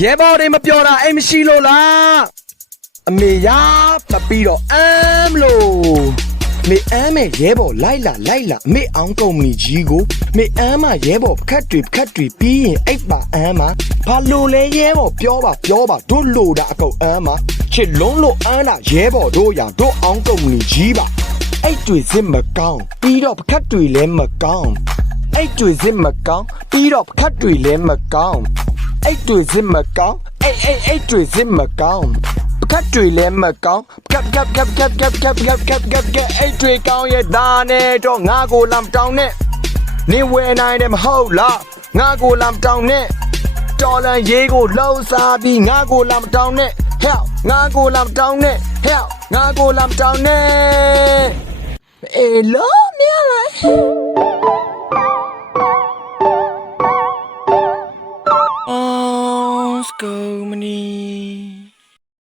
ရဲဘော်တွေမပြောတာအိမ်မရှိလို့လားအမေရပပြီးတော့အမ်လို့မေအမ်းမဲ့ရဲဘော်လိုက်လာလိုက်လာအမေအောင်ကုမ္ပဏီကြီးကိုမေအမ်းမရဲဘော်ခက်တွေခက်တွေပြီးရင်အိပ်ပါအမ်းမဘာလို့လဲရဲဘော်ပြောပါပြောပါတို့လို့တာအကုန်အမ်းမချစ်လုံးလို့အမ်းတာရဲဘော်တို့ရတို့အောင်ကုမ္ပဏီကြီးပါအဲ့တွေစစ်မကောင်းပြီးတော့ခက်တွေလည်းမကောင်းအဲ့တွေစစ်မကောင်းပြီးတော့ခတ်တွေလည်းမကောင်း အဲ့တွေစစ်မကောင်းအဲ့အဲ့အဲ့တွေစစ်မကောင်းခတ်တွေလည်းမကောင်းကပ်ကပ်ကပ်ကပ်ကပ်ကပ်ကပ်ကပ်ကပ်ကပ်အဲ့တွေကောင်းရဲ့သားနဲ့တော့ငါကိုလမ်းတောင်းနဲ့နေဝဲနိုင်တယ်မဟုတ်လားငါကိုလမ်းတောင်းနဲ့တော်လန်ရေးကိုလှုပ်စားပြီးငါကိုလမ်းတောင်းနဲ့ဟဲ့ငါကိုလမ်းတောင်းနဲ့ဟဲ့ငါကိုလမ်းတောင်းနဲ့အေးလို့မြင်လား Oscar Money.